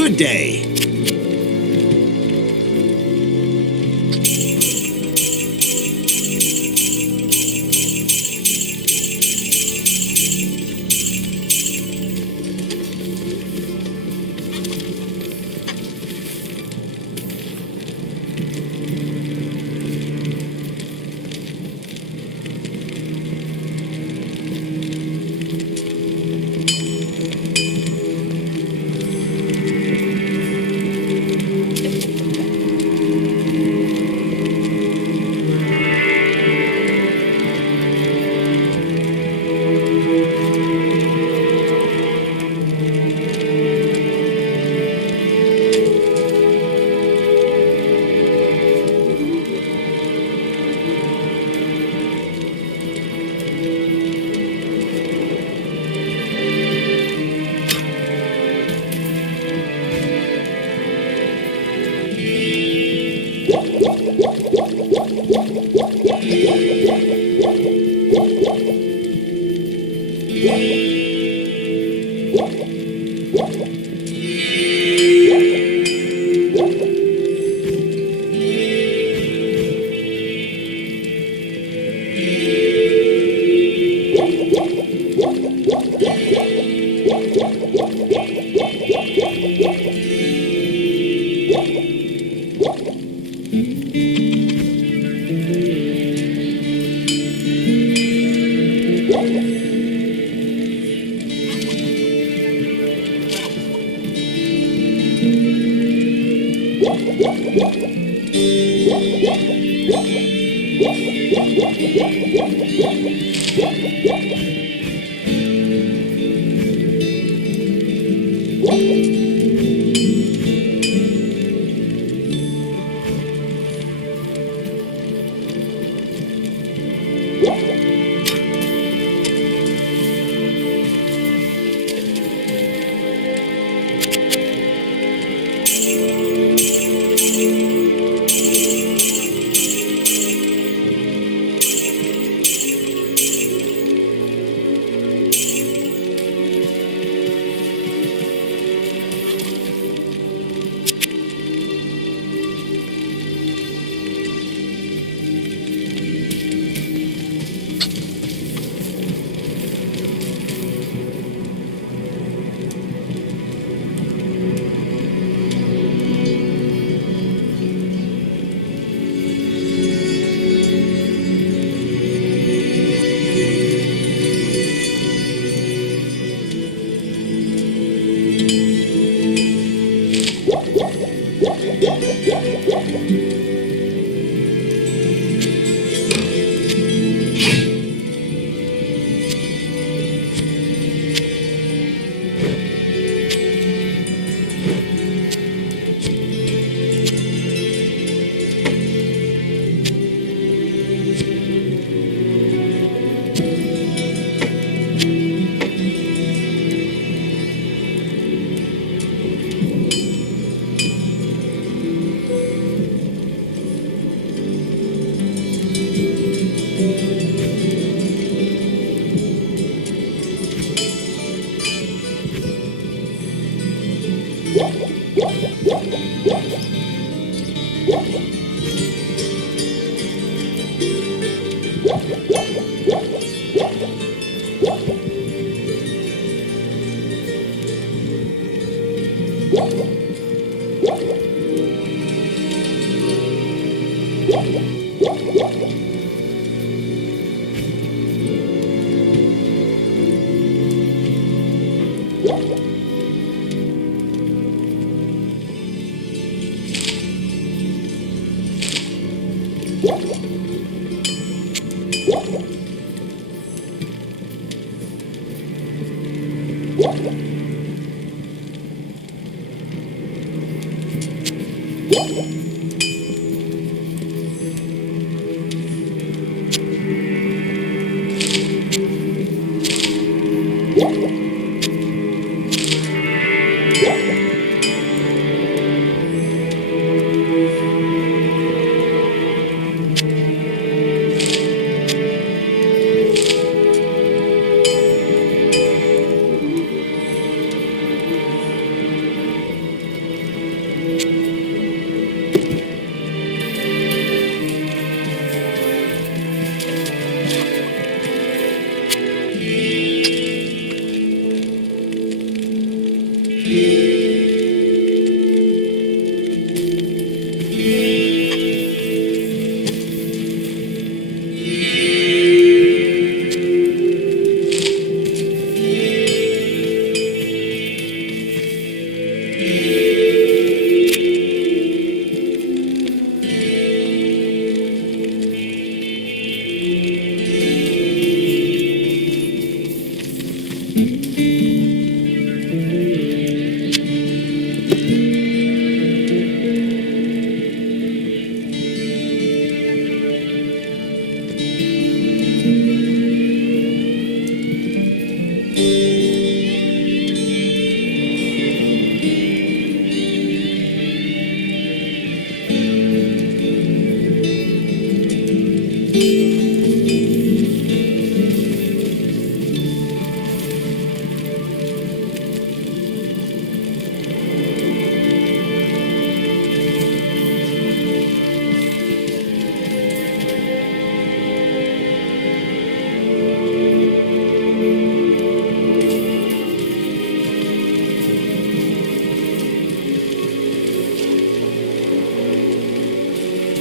Good day.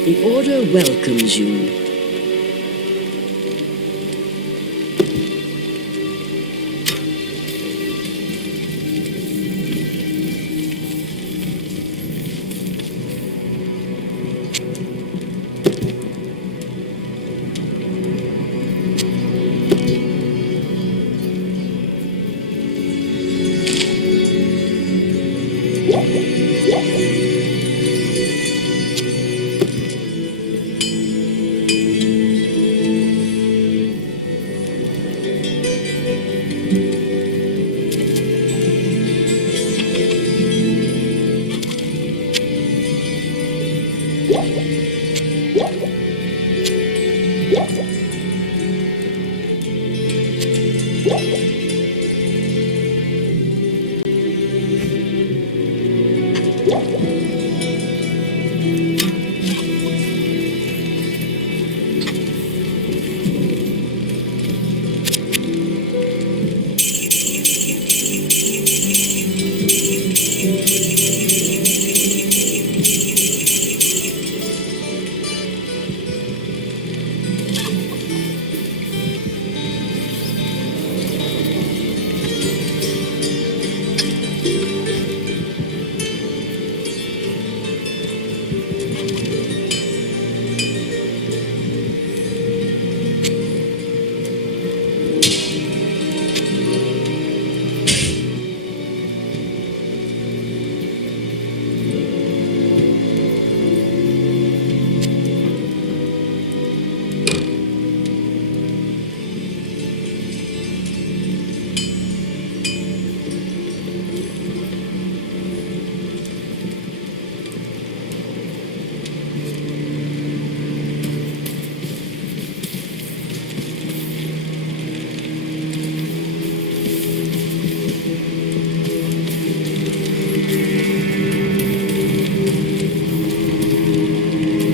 The Order welcomes you.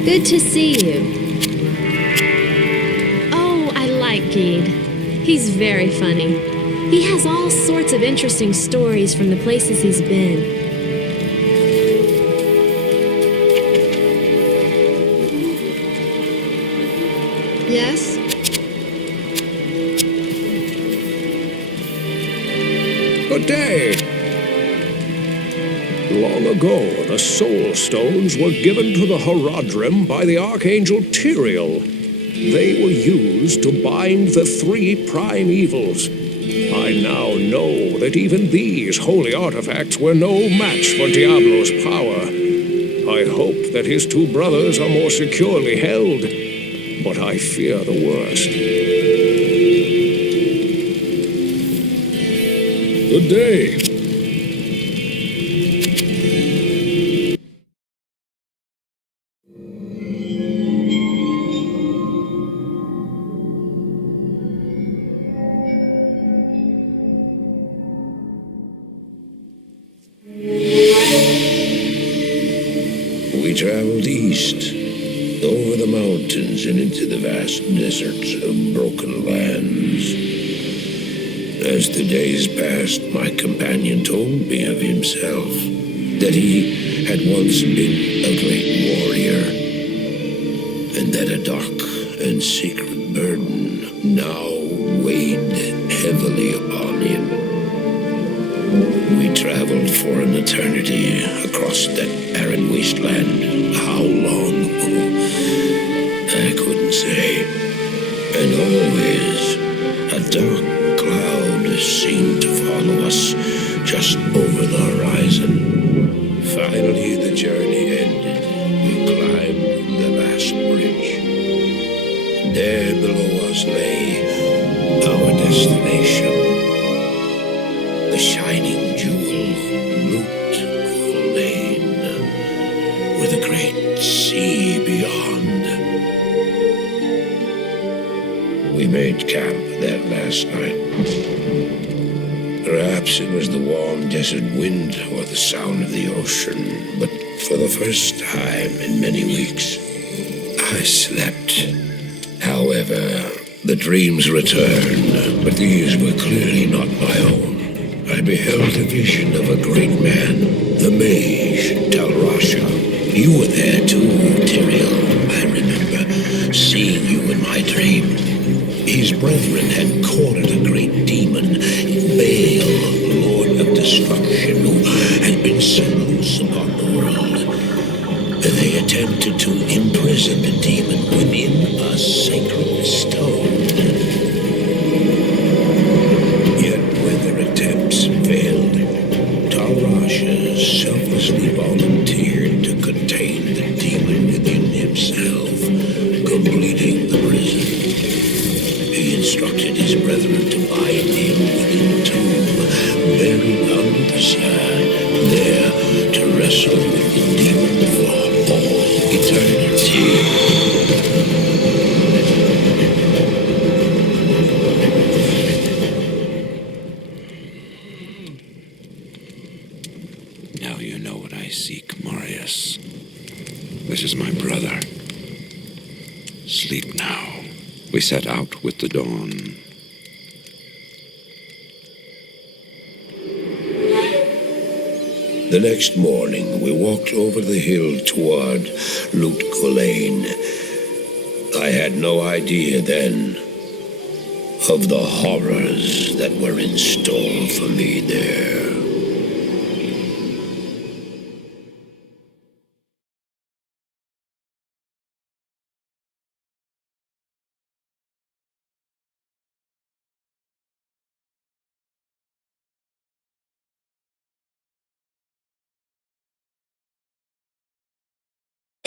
Good to see you. Oh, I like Gede. He's very funny. He has all sorts of interesting stories from the places he's been. Yes? Good day. Long ago, the Soul Stones were given to the Horadrim by the Archangel Tyrael. They were used to bind the three prime evils. I now know that even these holy artifacts were no match for Diablo's power. I hope that his two brothers are more securely held, but I fear the worst. Good day. We traveled east, over the mountains and into the vast deserts of broken lands. As the days passed, my companion told me of himself, that he had once been a great warrior, and that a dark and secret burden now weighed heavily upon him. We traveled for an eternity across that arid wasteland. How long? I couldn't say. And always a dark cloud seemed to follow us just over the horizon. Finally, the journey ended. We climbed the last bridge. There below us lay our destination. The shining jewel, Loot Lane, with a great sea beyond. We made camp that last night. Perhaps it was the warm desert wind or the sound of the ocean, but for the first time in many weeks, I slept. However, the dreams returned, but these were clearly not my own. I beheld a vision of a great man, the mage, Talrasha. You were there too, Tyrael. I remember seeing you in my dream. His brethren had cornered a great demon, Baal, Lord of Destruction, who had been set loose upon the world. They attempted to imprison the demon within a sacred stone. Yet when their attempts failed, Talrasha selflessly volunteered to contain the demon within himself, completing the prison. He instructed his brethren to bind him within a tomb, buried under the sand, there to wrestle with the demon for all eternity. Now you know what I seek, Marius. This is my brother. Sleep now. We set out with the dawn. The next morning, we walked over the hill toward Loot Lane. I had no idea then of the horrors that were in store for me there.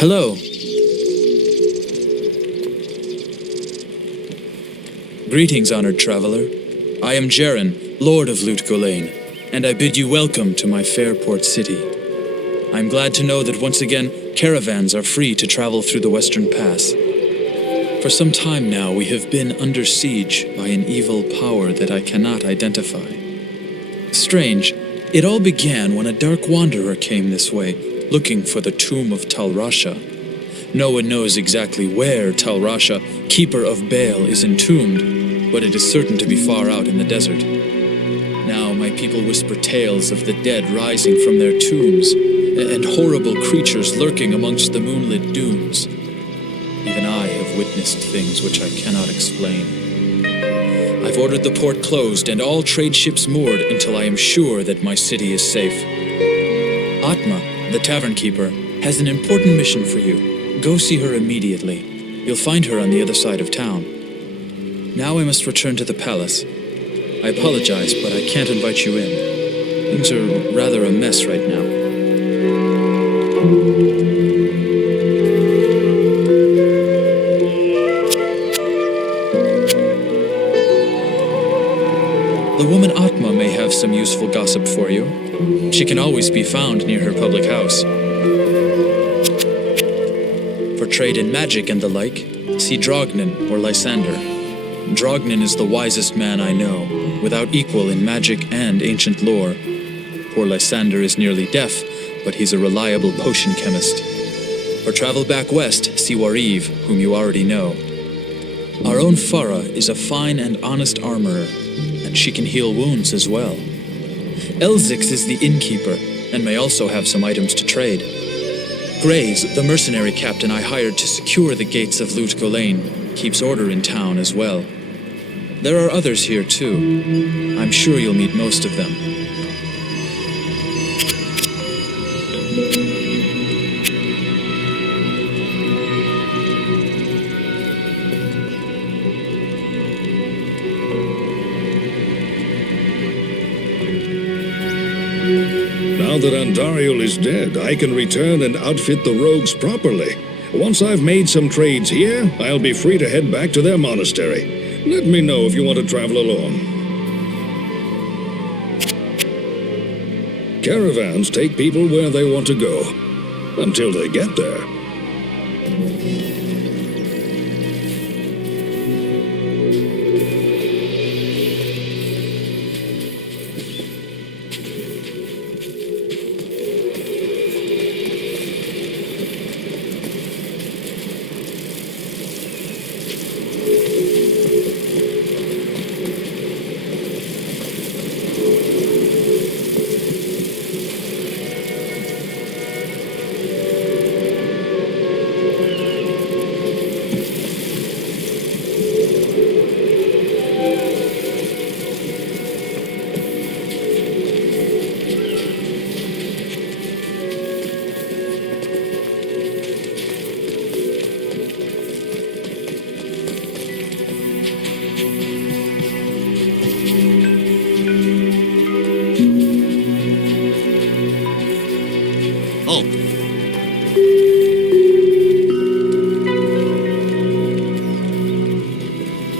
Hello. Greetings, honored traveler. I am Jaren, Lord of Loot Lane, and I bid you welcome to my fair port city. I am glad to know that once again, caravans are free to travel through the Western Pass. For some time now, we have been under siege by an evil power that I cannot identify. Strange, it all began when a dark wanderer came this way, looking for the tomb of Talrasha. No one knows exactly where Talrasha, keeper of Baal, is entombed, but it is certain to be far out in the desert. Now my people whisper tales of the dead rising from their tombs, and horrible creatures lurking amongst the moonlit dunes. Even I have witnessed things which I cannot explain. I've ordered the port closed and all trade ships moored until I am sure that my city is safe. Atma, the tavern keeper, has an important mission for you. Go see her immediately. You'll find her on the other side of town. Now I must return to the palace. I apologize, but I can't invite you in. Things are rather a mess right now. The woman Atma may have some useful gossip for you. She can always be found near her public house. For trade in magic and the like, see Drognin or Lysander. Drognin is the wisest man I know, without equal in magic and ancient lore. Poor Lysander is nearly deaf, but he's a reliable potion chemist. For travel back west, see Wariv, whom you already know. Our own Farah is a fine and honest armorer, and she can heal wounds as well. Elzix is the innkeeper, and may also have some items to trade. Grays, the mercenary captain I hired to secure the gates of Loot Lane, keeps order in town as well. There are others here too. I'm sure you'll meet most of them. Now that Andariel is dead, I can return and outfit the rogues properly. Once I've made some trades here, I'll be free to head back to their monastery. Let me know if you want to travel along. Caravans take people where they want to go, until they get there.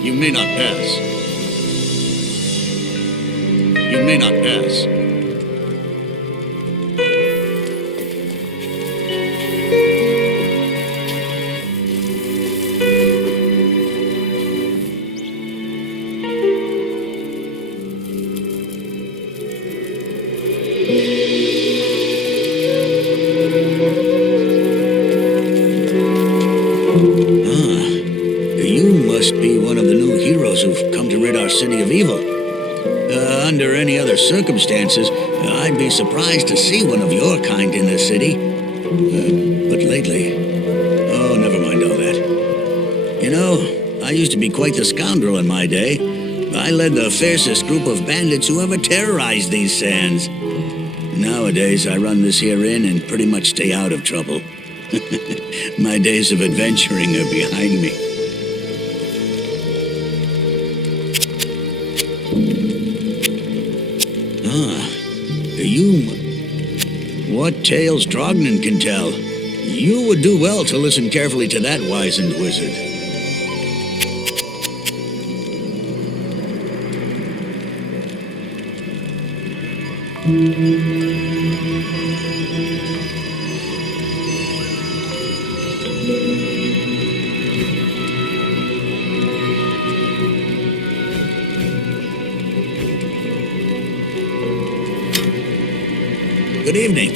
You may not pass. You may not pass. You must be one of the new heroes who've come to rid our city of evil. Under any other circumstances, I'd be surprised to see one of your kind in the city. But lately... Oh, never mind all that. You know, I used to be quite the scoundrel in my day. I led the fiercest group of bandits who ever terrorized these sands. Nowadays, I run this here inn and pretty much stay out of trouble. My days of adventuring are behind me. What tales Trognan can tell. You would do well to listen carefully to that wizened wizard. Good evening.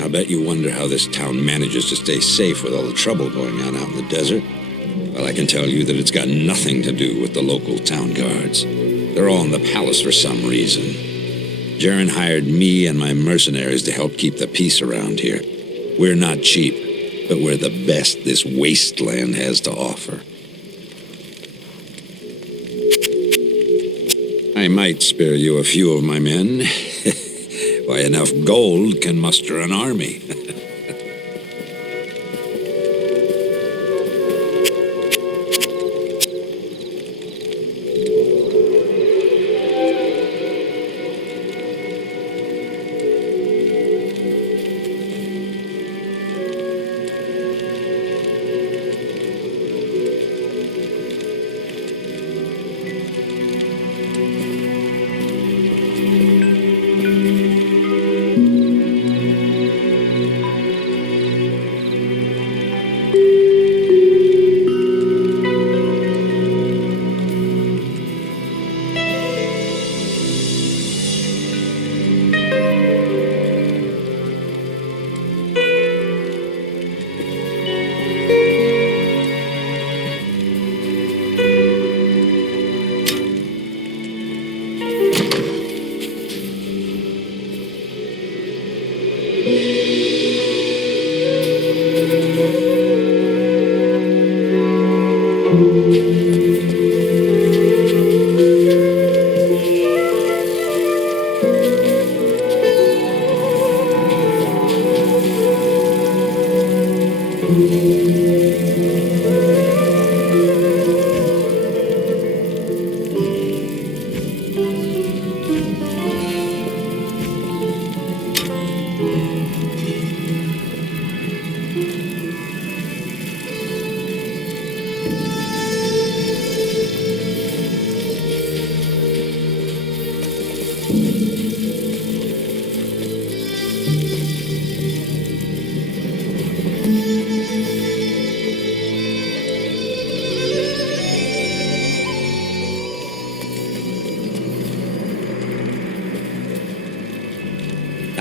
I bet you wonder how this town manages to stay safe with all the trouble going on out in the desert. Well, I can tell you that it's got nothing to do with the local town guards. They're all in the palace for some reason. Jaren hired me and my mercenaries to help keep the peace around here. We're not cheap, but we're the best this wasteland has to offer. I might spare you a few of my men. Why, enough gold can muster an army.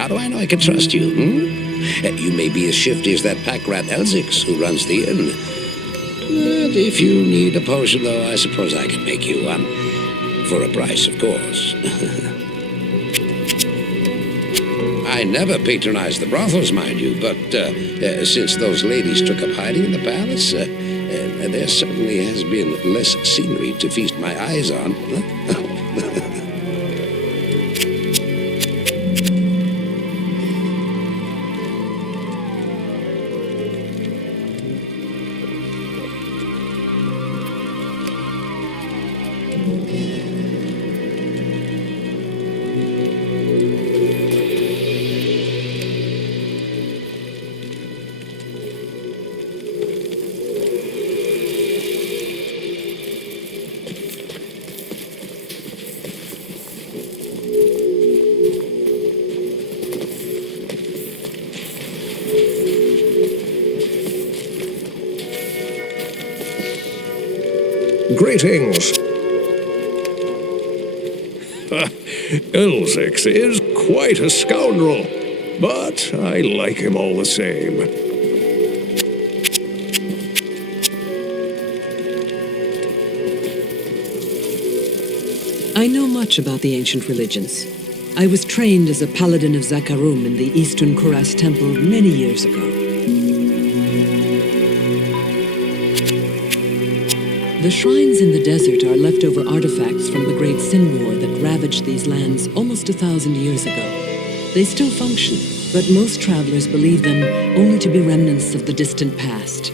How do I know I can trust you, You may be as shifty as that pack rat Elzix who runs the inn. But if you need a potion, though, I suppose I can make you one. For a price, of course. I never patronized the brothels, mind you, but since those ladies took up hiding in the palace, there certainly has been less scenery to feast my eyes on. Greetings. Elzix is quite a scoundrel, but I like him all the same. I know much about the ancient religions. I was trained as a paladin of Zakarum in the Eastern Kuras Temple many years ago. The shrines in the desert are leftover artifacts from the Great Sin War that ravaged these lands almost 1,000 years ago. They still function, but most travelers believe them only to be remnants of the distant past.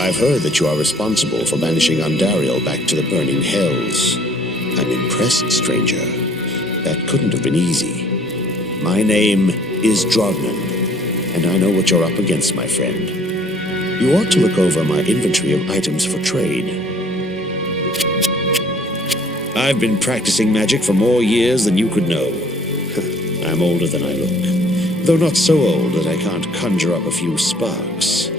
I've heard that you are responsible for banishing Andariel back to the burning hells. I'm impressed, stranger. That couldn't have been easy. My name is Drognan, and I know what you're up against, my friend. You ought to look over my inventory of items for trade. I've been practicing magic for more years than you could know. I'm older than I look, though not so old that I can't conjure up a few sparks.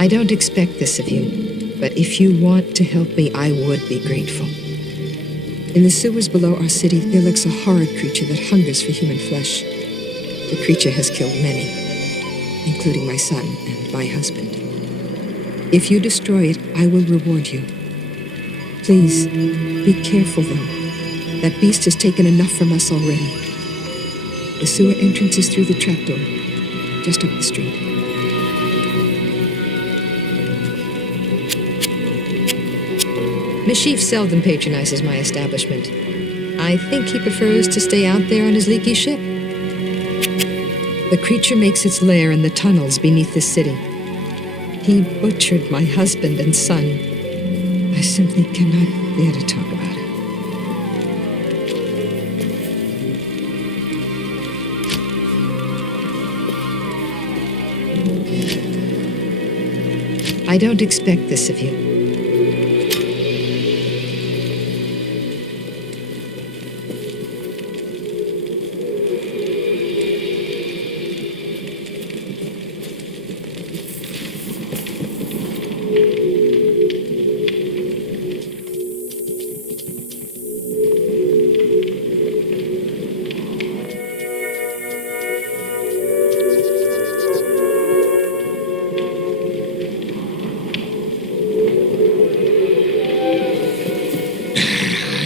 I don't expect this of you, but if you want to help me, I would be grateful. In the sewers below our city, there lurks a horrid creature that hungers for human flesh. The creature has killed many, including my son and my husband. If you destroy it, I will reward you. Please, be careful, though. That beast has taken enough from us already. The sewer entrance is through the trapdoor, just up the street. Mashif seldom patronizes my establishment. I think he prefers to stay out there on his leaky ship. The creature makes its lair in the tunnels beneath the city. He butchered my husband and son. I simply cannot bear to talk about it. I don't expect this of you.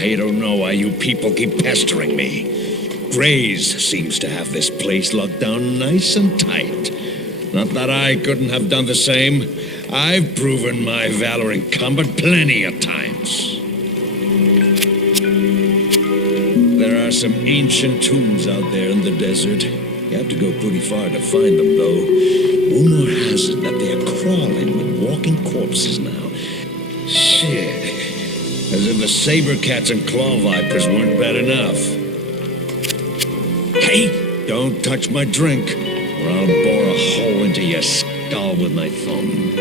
I don't know why you people keep pestering me. Grays seems to have this place locked down nice and tight. Not that I couldn't have done the same. I've proven my valor in combat plenty of times. There are some ancient tombs out there in the desert. You have to go pretty far to find them, though. Rumor has it that they are crawling with walking corpses now. Shit. As if the saber cats and claw vipers weren't bad enough. Hey, don't touch my drink, or I'll bore a hole into your skull with my thumb.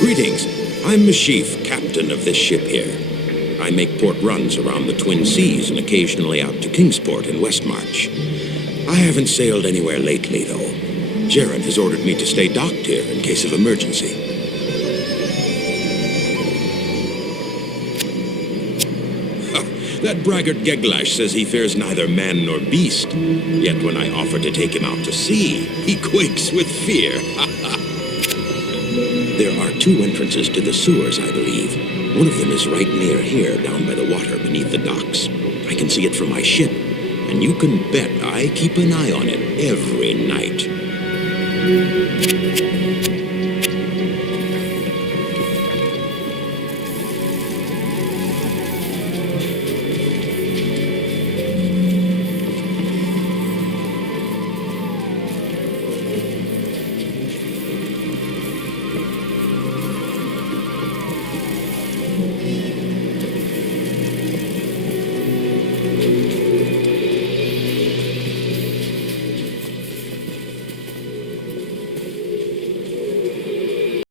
Greetings. I'm Mashif, captain of this ship here. I make port runs around the Twin Seas and occasionally out to Kingsport in Westmarch. I haven't sailed anywhere lately, though. Jaren has ordered me to stay docked here in case of emergency. That braggart Geglash says he fears neither man nor beast. Yet when I offer to take him out to sea, he quakes with fear. There are two entrances to the sewers, I believe. One of them is right near here, down by the water beneath the docks. I can see it from my ship, and you can bet I keep an eye on it every night.